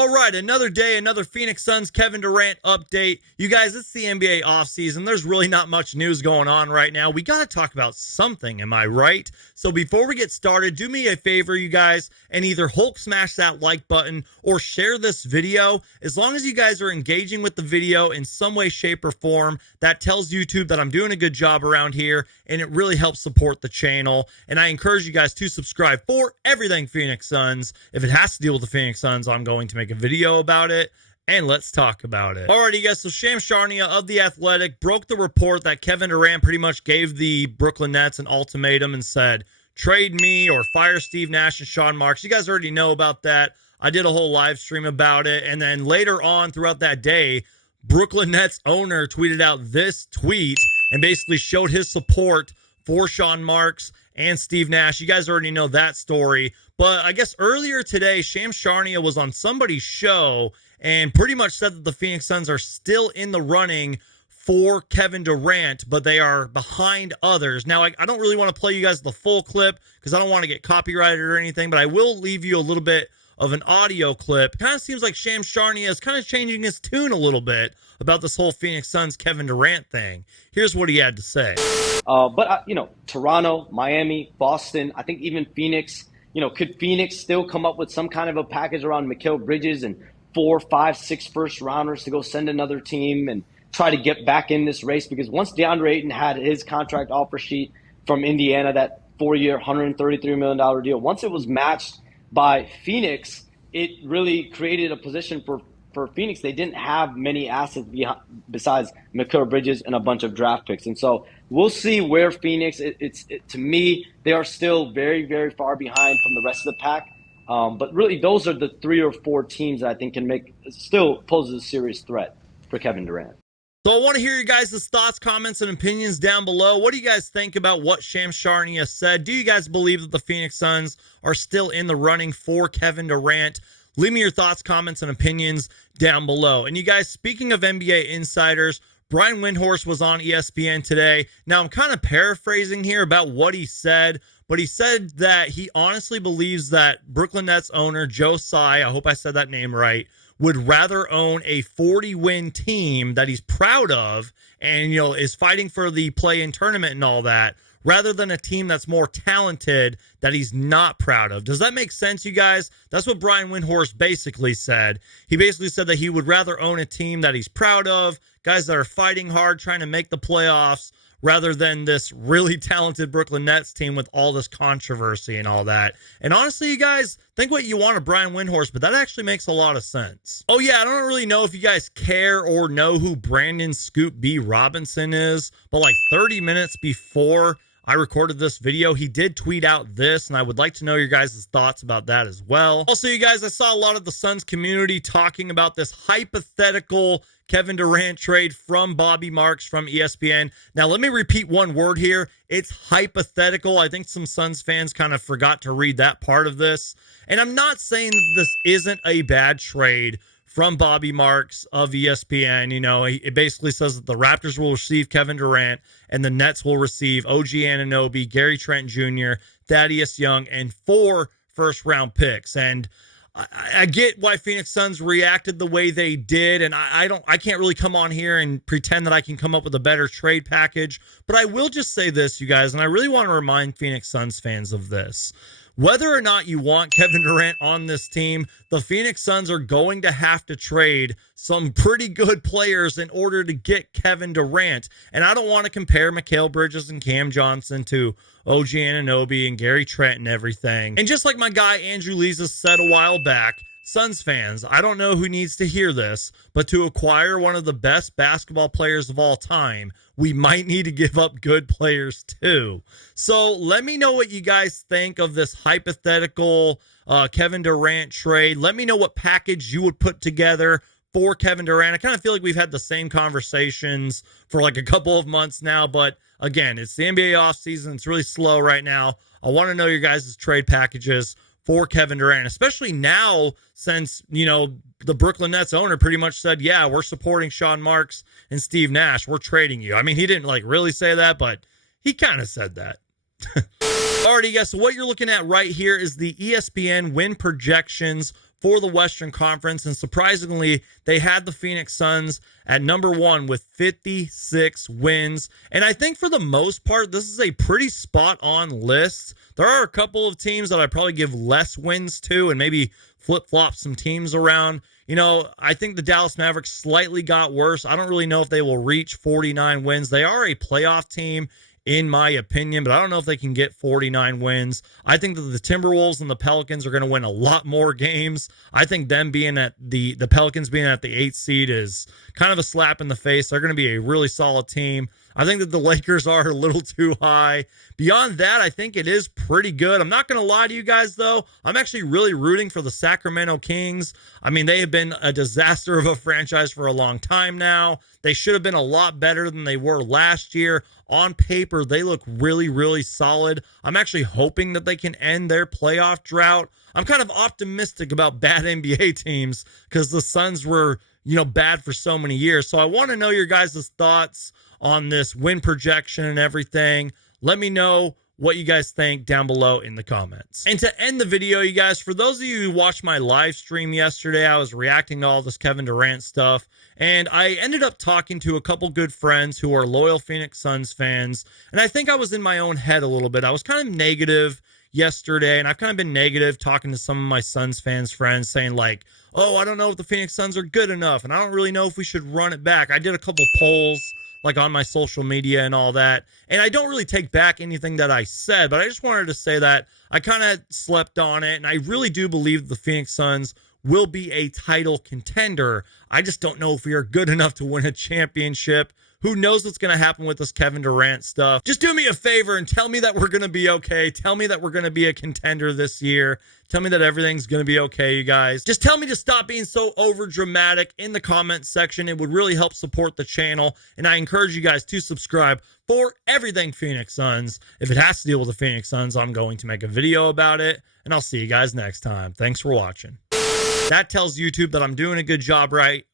All right, another day, another Phoenix Suns Kevin Durant update. You guys, it's the NBA offseason. There's really not much news going on right now. We got to talk about something, am I right? So before we get started, do me a favor, you guys, and either Hulk smash that like button or share this video. As long as you guys are engaging with the video in some way, shape, or form, that tells YouTube that I'm doing a good job around here, and it really helps support the channel. And I encourage you guys to subscribe for everything Phoenix Suns. If it has to deal with the Phoenix Suns, I'm going to make a video about it, and let's talk about it. Alrighty, guys, so Charania of The Athletic broke the report that Kevin Durant pretty much gave the Brooklyn Nets an ultimatum and said, trade me or fire Steve Nash and Sean Marks. You guys already know about that. I did a whole live stream about it, and then later on throughout that day, Brooklyn Nets owner tweeted out this tweet and basically showed his support for Sean Marks and Steve Nash. You guys already know that story. But I guess earlier today, Charania was on somebody's show and pretty much said that the Phoenix Suns are still in the running for Kevin Durant, but they are behind others. Now, I don't really want to play you guys the full clip because I don't want to get copyrighted or anything, but I will leave you a little bit of an audio clip. Kind of seems like Charania is kind of changing his tune a little bit about this whole Phoenix Suns Kevin Durant thing. Here's what he had to say. But Toronto, Miami, Boston, I think even Phoenix, could Phoenix still come up with some kind of a package around Mikal Bridges and 4, 5, 6 first rounders to go send another team and try to get back in this race? Because once DeAndre Ayton had his contract offer sheet from Indiana, that 4-year, $133 million deal, once it was matched by Phoenix, it really created a position for Phoenix. They didn't have many assets besides Mikal Bridges and a bunch of draft picks. And so we'll see where Phoenix, to me, they are still very, very far behind from the rest of the pack. But really, those are the 3 or 4 teams that I think still poses a serious threat for Kevin Durant. So I want to hear you guys' thoughts, comments, and opinions down below. What do you guys think about what Charania said? Do you guys believe that the Phoenix Suns are still in the running for Kevin Durant? Leave me your thoughts, comments, and opinions down below. And you guys, speaking of NBA insiders, Brian Windhorst was on ESPN today. Now, I'm kind of paraphrasing here about what he said, but he said that he honestly believes that Brooklyn Nets owner Joe Tsai, I hope I said that name right, would rather own a 40-win team that he's proud of and, is fighting for the play-in tournament and all that, rather than a team that's more talented that he's not proud of. Does that make sense, you guys? That's what Brian Windhorst basically said. He basically said that he would rather own a team that he's proud of, guys that are fighting hard, trying to make the playoffs, rather than this really talented Brooklyn Nets team with all this controversy and all that. And honestly, you guys, think what you want of Brian Windhorst, but that actually makes a lot of sense. Oh yeah, I don't really know if you guys care or know who Brandon Scoop B. Robinson is, but like 30 minutes before I recorded this video, he did tweet out this, and I would like to know your guys' thoughts about that as well. Also, you guys, I saw a lot of the Suns community talking about this hypothetical Kevin Durant trade from Bobby Marks from ESPN. Now, let me repeat one word here. It's hypothetical. I think some Suns fans kind of forgot to read that part of this. And I'm not saying that this isn't a bad trade from Bobby Marks of ESPN. It basically says that the Raptors will receive Kevin Durant and the Nets will receive OG Anunoby, Gary Trent Jr., Thaddeus Young, and 4 first-round picks. And I get why Phoenix Suns reacted the way they did, and I can't really come on here and pretend that I can come up with a better trade package, but I will just say this, you guys, and I really want to remind Phoenix Suns fans of this. Whether or not you want Kevin Durant on this team, the Phoenix Suns are going to have to trade some pretty good players in order to get Kevin Durant. And I don't want to compare Mikal Bridges and Cam Johnson to OG Anunoby and Gary Trent and everything. And just like my guy Andrew Lisa said a while back, Suns fans, I don't know who needs to hear this, but to acquire one of the best basketball players of all time, we might need to give up good players too. So let me know what you guys think of this hypothetical Kevin Durant trade. Let me know what package you would put together for Kevin Durant. I kind of feel like we've had the same conversations for like a couple of months now, but again, it's the NBA offseason. It's really slow right now. I want to know your guys' trade packages for Kevin Durant, especially now since, the Brooklyn Nets owner pretty much said, yeah, we're supporting Sean Marks and Steve Nash. We're trading you. I mean, he didn't really say that, but he kind of said that. Alrighty, guys, so what you're looking at right here is the ESPN win projections for the Western Conference. And surprisingly, they had the Phoenix Suns at number 1 with 56 wins. And I think for the most part, this is a pretty spot on list. There are a couple of teams that I probably give less wins to and maybe flip-flop some teams around. You know, I think the Dallas Mavericks slightly got worse. I don't really know if they will reach 49 wins. They are a playoff team, in my opinion, but I don't know if they can get 49 wins. I think that the Timberwolves and the Pelicans are going to win a lot more games. I think them being at the Pelicans being at the 8th seed is kind of a slap in the face. They're going to be a really solid team. I think that the Lakers are a little too high. Beyond that, I think it is pretty good. I'm not going to lie to you guys, though. I'm actually really rooting for the Sacramento Kings. I mean, they have been a disaster of a franchise for a long time now. They should have been a lot better than they were last year. On paper, they look really, really solid. I'm actually hoping that they can end their playoff drought. I'm kind of optimistic about bad NBA teams because the Suns were, bad for so many years. So I want to know your guys' thoughts on this win projection and everything. Let me know what you guys think down below in the comments. And to end the video, you guys, for those of you who watched my live stream yesterday, I was reacting to all this Kevin Durant stuff, and I ended up talking to a couple good friends who are loyal Phoenix Suns fans, and I think I was in my own head a little bit. I was kind of negative yesterday, and I've kind of been negative talking to some of my Suns fans friends saying like, oh, I don't know if the Phoenix Suns are good enough, and I don't really know if we should run it back. I did a couple polls like on my social media and all that. And I don't really take back anything that I said, but I just wanted to say that I kind of slept on it. And I really do believe the Phoenix Suns will be a title contender. I just don't know if we are good enough to win a championship. Who knows what's going to happen with this Kevin Durant stuff? Just do me a favor and tell me that we're going to be okay. Tell me that we're going to be a contender this year. Tell me that everything's going to be okay, you guys. Just tell me to stop being so over dramatic in the comment section. It would really help support the channel. And I encourage you guys to subscribe for everything Phoenix Suns. If it has to deal with the Phoenix Suns, I'm going to make a video about it. And I'll see you guys next time. Thanks for watching. That tells YouTube that I'm doing a good job, right?